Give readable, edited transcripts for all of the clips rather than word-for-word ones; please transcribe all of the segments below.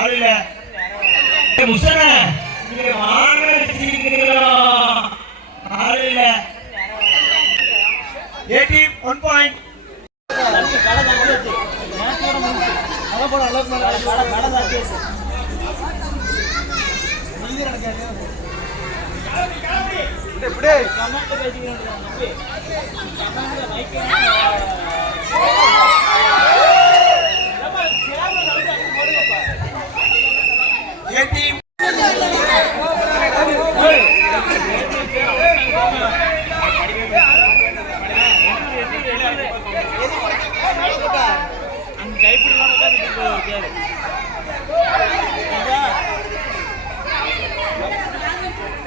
ஆளில்ல முசன நீங்க வாங்க ஆளில்ல ஏ team 1 point கடை தட்டிச்சு மேட்சோட முடிஞ்சு அத போற அளவுக்கு மேல கடை தட்டிச்சு நீங்க நடக்காது இப்படி கமெண்ட் பேசிக்கிறோம் நம்பி கமெண்ட் லைக் ये टीम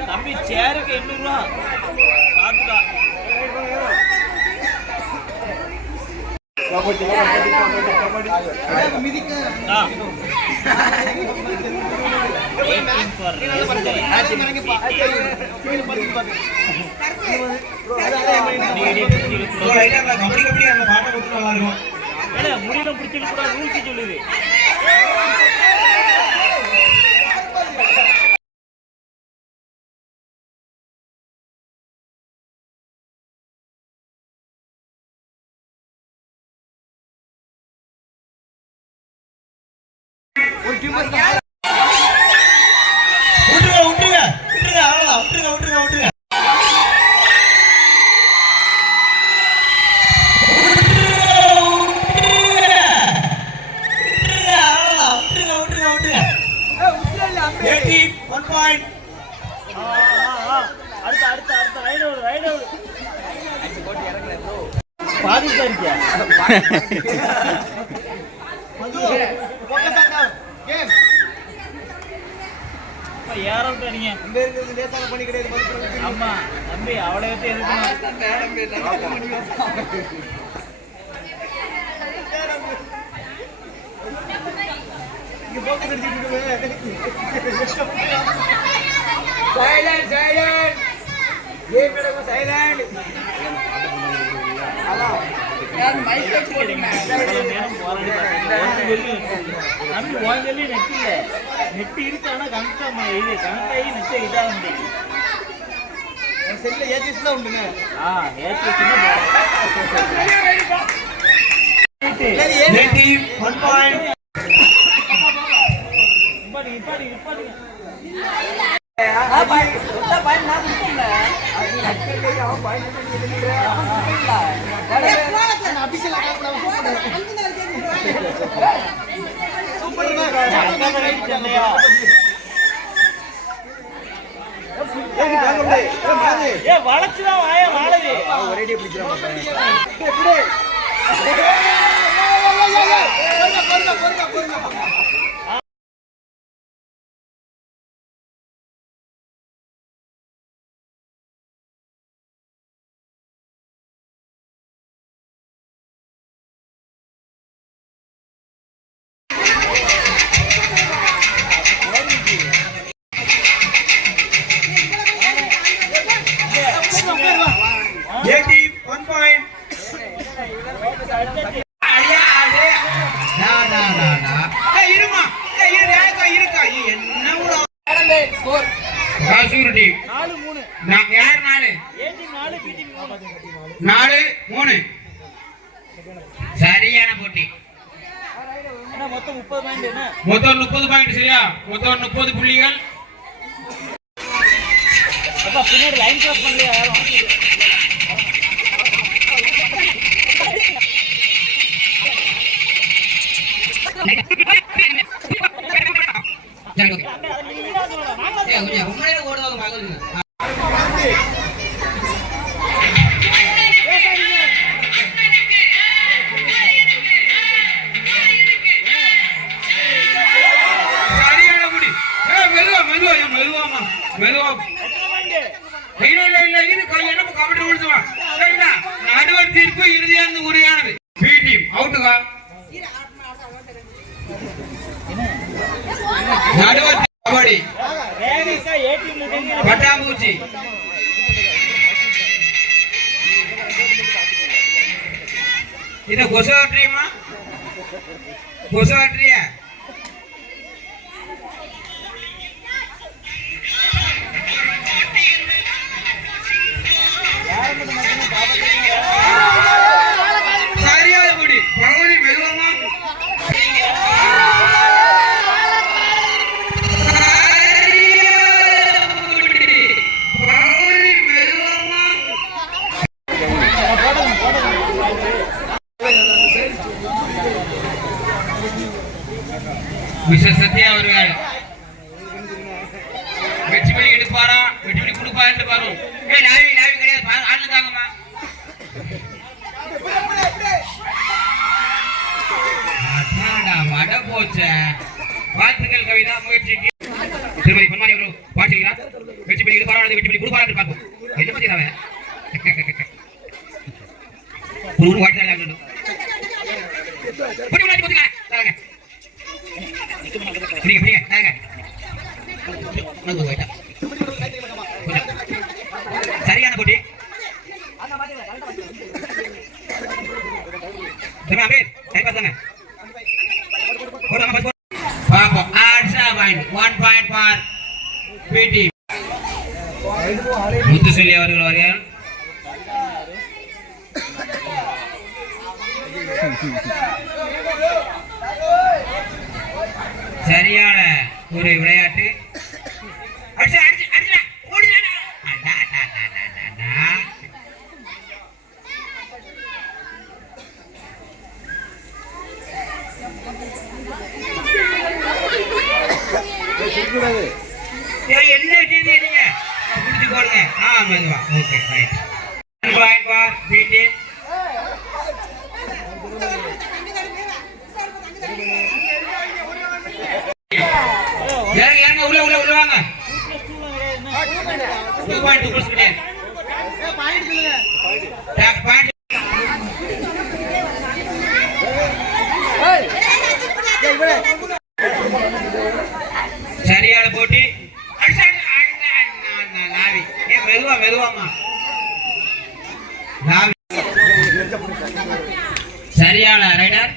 தம்பி சேருக்கு 800 ரூபா பாத்துடா கபடி மிதிக்க முடியல பிடிச்சிட்டு கூட ரூல்ஸ் சொல்லுது ஒரு டீம் ஆமா தம்பி அவளை வச்சு நெட் இருக்கு ஆனா கனெக்ட் ஆகி நெட் இதாகுது செல்ல ஏஜிஸ்ல உண்டுங்க ஏஜிஸ்னா டீம் 1 பாயிண்ட் இப்பாடி பாயிண்ட் ஒத்த பாயிண்ட் நான் கொடுத்தேன்ல அது நக்கல்ல அவ பாயிண்ட் பண்ணிட்டீங்க நான் அபிஷேக் ஆகணும் சூப்பர் வளச்சுதான் வாய வாழது ஒரேடியே பிடிச்சிடா சரியான போட்டி மொத்தம் 30 பாயிண்ட் சரியா மொத்தம் 30 புள்ளிகள் பின்னாடி லைன் கிராஸ் பண்ணலையா யாரும் நடுவர் தீர்ப்பு இறுதியான உரையானது பி டீம் அவுட்டுகா நடுவர் கபடி பட்டாம்பூச்சி இது கொசவற்றியமா கொசவற்றிய அவர்கள் வெற்றி புள்ளி எடுப்பாரா வெற்றி புள்ளி கொடுப்பாரு என்று பாருங்க. லாவி லாவி கிடையாது ஆளுதாங்கம்மா. வட போச்ச வாழ்த்துக்கள் கவிதா முயற்சிக்கு. திருமதி பொன்மாரி அவர்கள் வாழ்த்துகிறார். வெற்றி புள்ளி எடுப்பாரா வெற்றி புள்ளி கொடுப்பாரா என்று பார்ப்போம். என்ன பத்தி ஒரு வாழ்த்து சரியான போட்டி. முத்துசெல்வி அவர்கள் வருகிறார். சரியான ஒரு விளையாட்டு. என்ன செய்தீங்க புடிச்சு போடுங்க. மெதுவா ஓகே ரைட். உள்ள உள்ள உள்ள வாங்க. 2.2 கொடுத்துட்டே பாயிண்ட் சொல்லுங்க. பாயிண்ட் சரியான போட்டி. மெதுவா மெதுவாமா சரியான ரைடர்.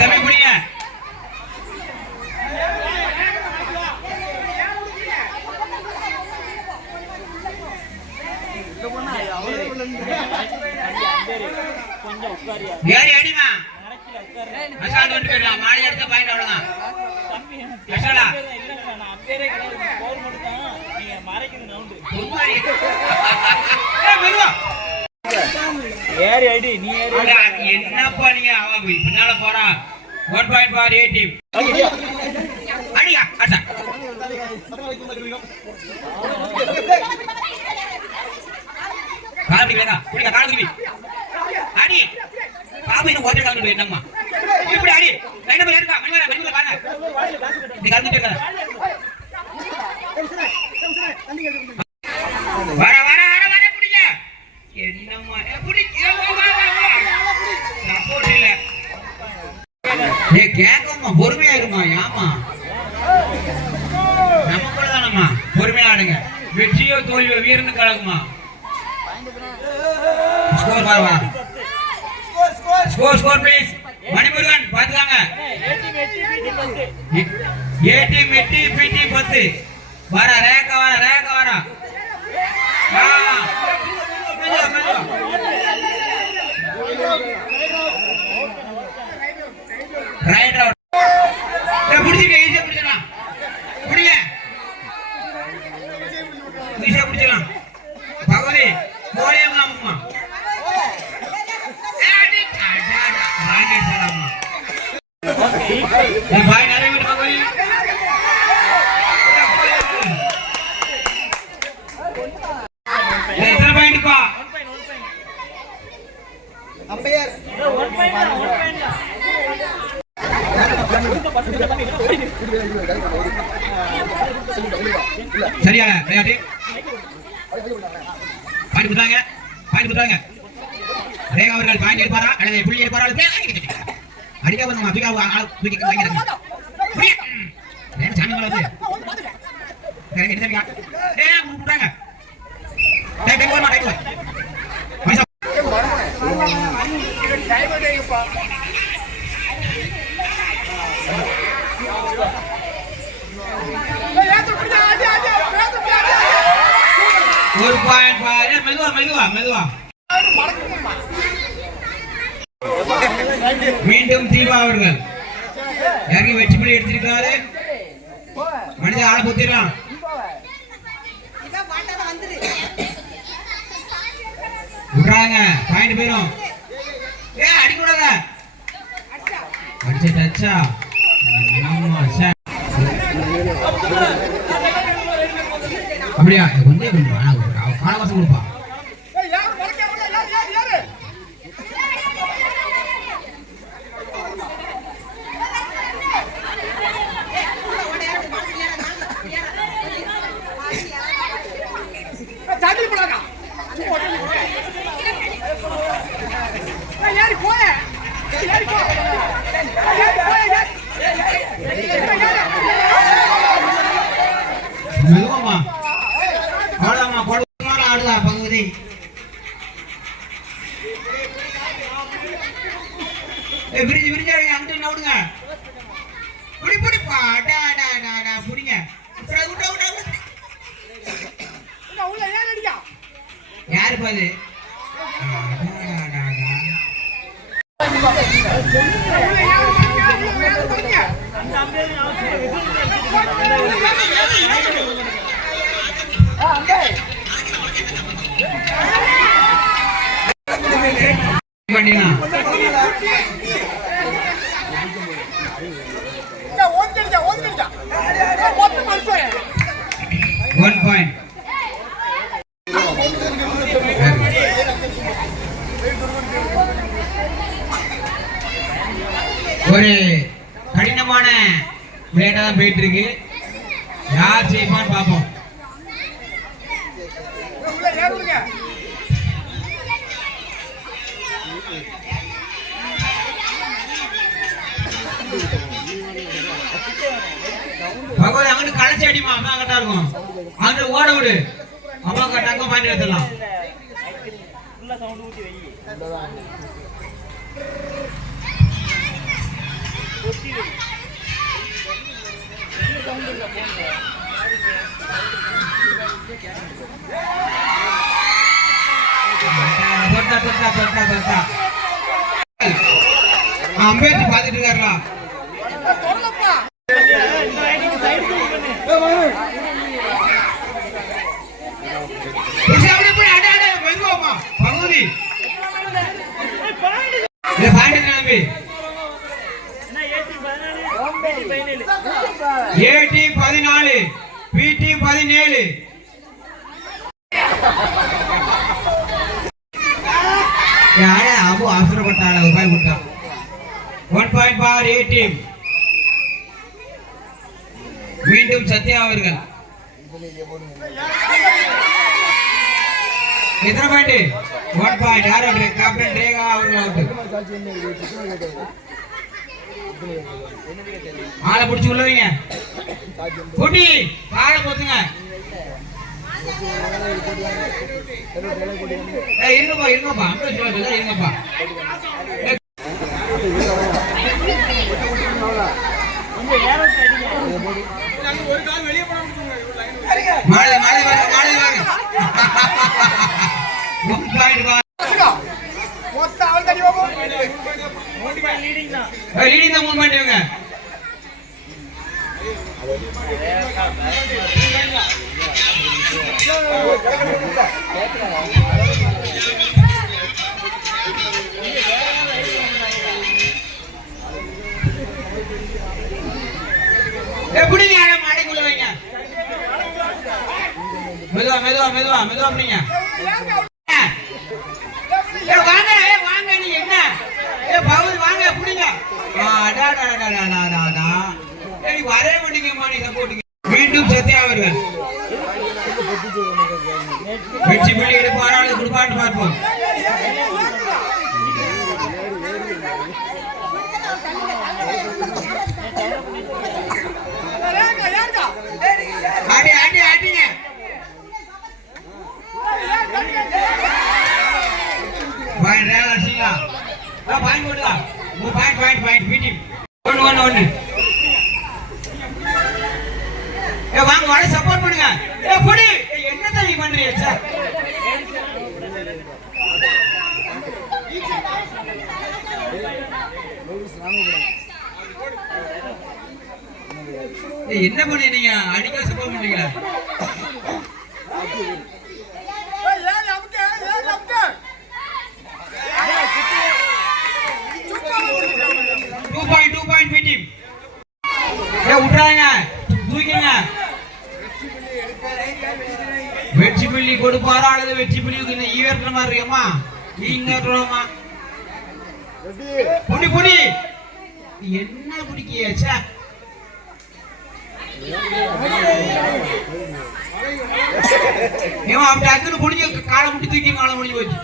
தம்பி புடிங்க. யாரி அடிமா மசால் வந்து போயிடலாம். மாடி எடுத்து பாயிண்ட் அவ்வளவுதான். மசாலா என்னப்பா நீங்க பின்னால போறா. 1.4 டீம் அடியா அச்சா கால் பிடிக்கலடா புடிங்க கால் பிடி அடி பாபு இன்னும் ஓட்டே கால் பிடி என்னம்மா இப்படி அடி லைன் நம்பர் இருக்கா மணிவர பாருங்க நீ கால் பிடி இருக்கா வர வர வர வர புடிங்க என்னம்மா புடி சப்போர்ட் இல்ல ஏ கேக்கம்மா பொறுமையா இருமா யாமா நமக்குள்ள தானம்மா பொறுமையா ஆடுங்க வெற்றியோ தோல்வியோ வீரனு கலகுமா ஸ்கோர் வா ஸ்கோர் ப்ளீஸ் மணிமுருகன் பாத்துங்க ஏ டீம் எட்டி பி டீம் 10 வர ரேக வர வா ரைட் அவுட் புடிங்க ஈஸியா புடிச்சலாம் புடிங்க ஈஸியா புடிச்சலாம் பகவதி போலியம் நாமம்மா ஏடி டாடா வாங்கி சலாமா ये भाई नारे में पगड़ी ये इधर पॉइंट का अंपायर 1 पॉइंट சரியா விளையாட்டு பாயிண்ட் குடுறாங்க ரேகா அவர்கள் பாயிண்ட் எடுப்பாரா அல்லது புள்ளி எடுப்பாரா அடிக்க வந்து அபிகா ஆளு தூக்கி வாங்கிடுங்க புரிய என்ன சாமி மேல வந்து என்ன தெரியா முட்டாங்க டேய் போமா பைசா டைம் டேங்கப்பா ஒரு பாயிண்ட் பாரு மெதுவா மீண்டும் தீபா அவர்கள் யாருக்கு வெற்றி புள்ளி எடுத்திருக்காரு மனித ஆள புத்திரலாம் விடுறாங்க பாயிண்ட் போயிடும் அடிக்க கூடாத டச்சா ஆமா சார் அப்படியா கொஞ்சே கொஞ்சம் காலவாசம் கொடுப்பா மெதுவாமா அவ்வளோதாம்மா கொடுமான ஆடுதா பங்குதி விரிஞ்சு விரிஞ்சாடுங்க அங்கிட்டு நவுடுங்க புடி புடிப்பா டா டா டா டா புடிங்க விட்டா யாரு பாது One point. ஒரு கடினமான விளையாட்டா தான் போயிட்டு இருக்கு யார் ஜெயிப்பான்னு பார்ப்போம் பகவான் அங்கிட்டு களைச்சி அடிமா அம்மா கட்டா இருக்கும் அங்கிட்டு ஓட விடு அம்மா கட்டாக்கும் பாண்டி எடுத்துடலாம் அம்பேத்கர் பாத்துட்டு இருக்காருடா ஏடி 14 பிடி 17 யாரே அபு அவசரப்பட்டால ஒரு பாய் விட்டா 1 பாயிண்ட் ஃபார் ஏ டீம் மீண்டும் சத்யா அவர்கள் எத்தனை பாயிண்ட் 1 பாயிண்ட் யார் அவரு கேப்டன் ரேகா அவர்கள் அவுட் ஆளை பிடிச்சு உள்ள வைங்க குட்டி காலை போத்துங்க இருங்கப்பா இருங்கப்பா இருங்கப்பா மாலை மாலை வாங்க மாலை வாங்க லீடிங் தான் மூவ்மெண்ட் இவங்க எப்படி மாடைக்குள்ள வைங்க மெதுவா மெதுவா மெதுவா மெதுவா அப்படிங்க வாங்க வாங்க நீ என்ன பவுல் வாங்க புடிங்க வரே மாட்டீங்கம்மா நீ சப்போர்ட்டுங்க மீண்டும் சத்யா அவர்கள் வெற்றி புள்ளி எடுப்பாரால் கொடுப்பாட்டு பார்ப்போம் ஆடி ஆடி ஆடிங்க பாயிண்ட் ரேவா சிங்கா பாயிண்ட் போடுடா பாயிண்ட் பாயிண்ட் பாயிண்ட் பிடி 1 வாங்க வாங்க சப்போர்ட் பண்ணுங்க புடி என்ன தண்ணி பண்றீங்க சார் என்ன பண்ணி நீங்க அடிக்க சப்போர்ட் பண்ணீங்களா விட்டுறாங்க தூக்கிங்க வெற்றி புள்ளி கொடுப்பாரா அல்லது வெற்றி புள்ளி ஈவேற்ற மாதிரி இருக்கமா இங்கமா புடி புடி என்ன பிடிக்கியாச்சா அப்படி அக்குன்னு புடிஞ்சு காலை முட்டி தூக்கி காலை முடிஞ்சு போச்சு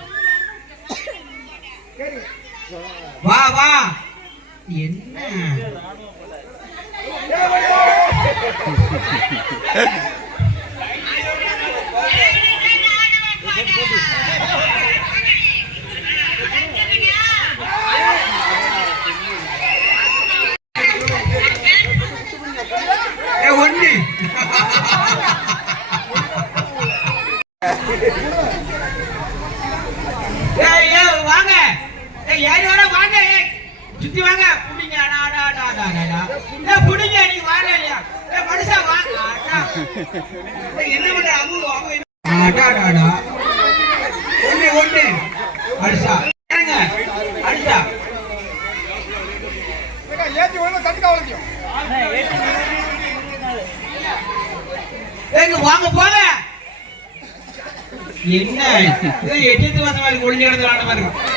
வா வா என்ன ஒண்ணு வாங்க யாரு வர வாங்க சுத்தி வாங்க புடிங்க புடிங்க நீ வாங்க இல்லையா மனுஷா வாங்க என்ன பண்ற ஒண்ணு ஒண்ணு அடிச்சா அடிச்சா ஏத்தி ஒண்ணு தட்டுக்கா வளைக்கும் எங்க வாங்க போங்க என்ன எட்டு மாசம் மாதிரி ஒளிஞ்சு கிடந்து ஆன மாதிரி இருக்கும்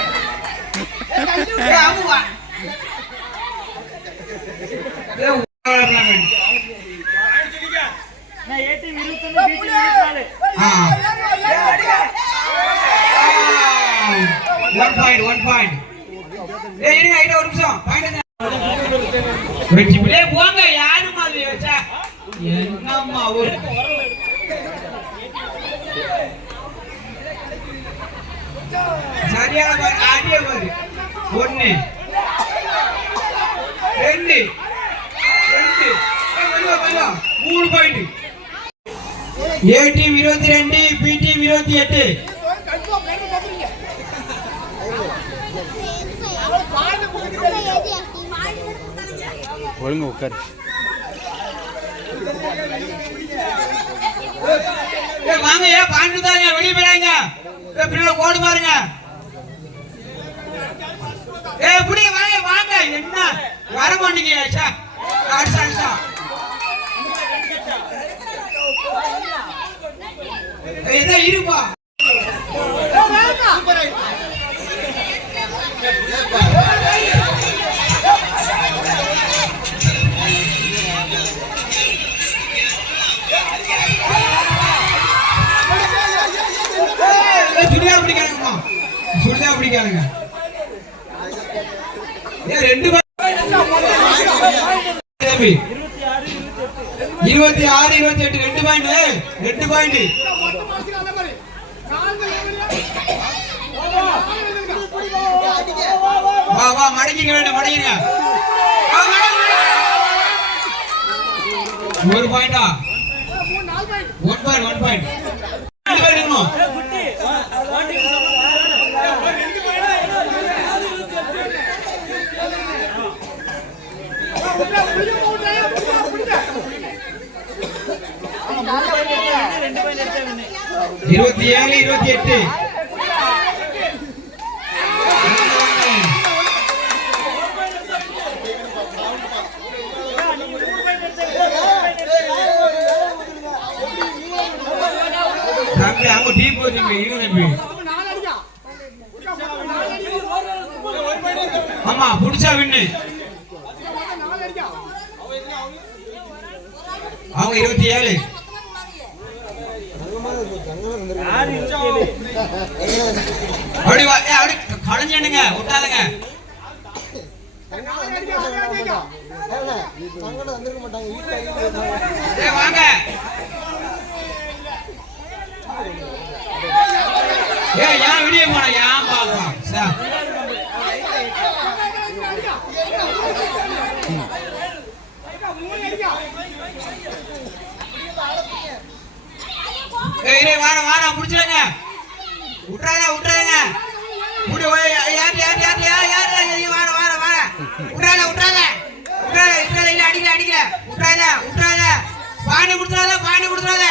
போங்க யாரு மாதிரி வச்சா என்னம்மா ஒரு சரியான ஆடிய பாரு ஒண்ணு ரெண்டு ரெண்டு 3 point A team 22 B team 28 ஒழுங்கு உட்காரு வாங்க பாண்டு தாங்க வெளியே போறாங்க பின்னால கோடு பாருங்க புடி வாங்க வாங்க என்ன வர மாட்டீங்க ஏதோ இருப்பா சுடிதா பிடிக்கானுங்கம்மா சுடிதா பிடிக்கானுங்க ரெண்டு 26 28 2 பாயிண்ட் வா வா மடக்கிங்க வேண்டாம் மடக்கிங்க ஒரு பாயிண்டா 1 பாயிண்ட் ரெண்டு பேர் இருக்கணும் இருபத்தி 28 தம்பி அவங்க டீம் போறீங்க தம்பி ஆமா புடிச்சா வின்னு அவங்க 27 அப்படி அப்படி களைஞ்சுங்க விட்டாதுங்க வாங்க ஏன் வெளியே போன ஏன் பாப்பா வாடா புடிச்சிருங்க விட்டுறாங்க முடி அடிக்கல பானி கொடுத்துறாத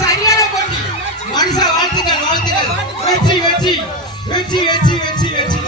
சரியான போட்டி மனுஷா வாழ்த்துக்கள் வெற்றி வெற்றி வெற்றி வெற்றி வெற்றி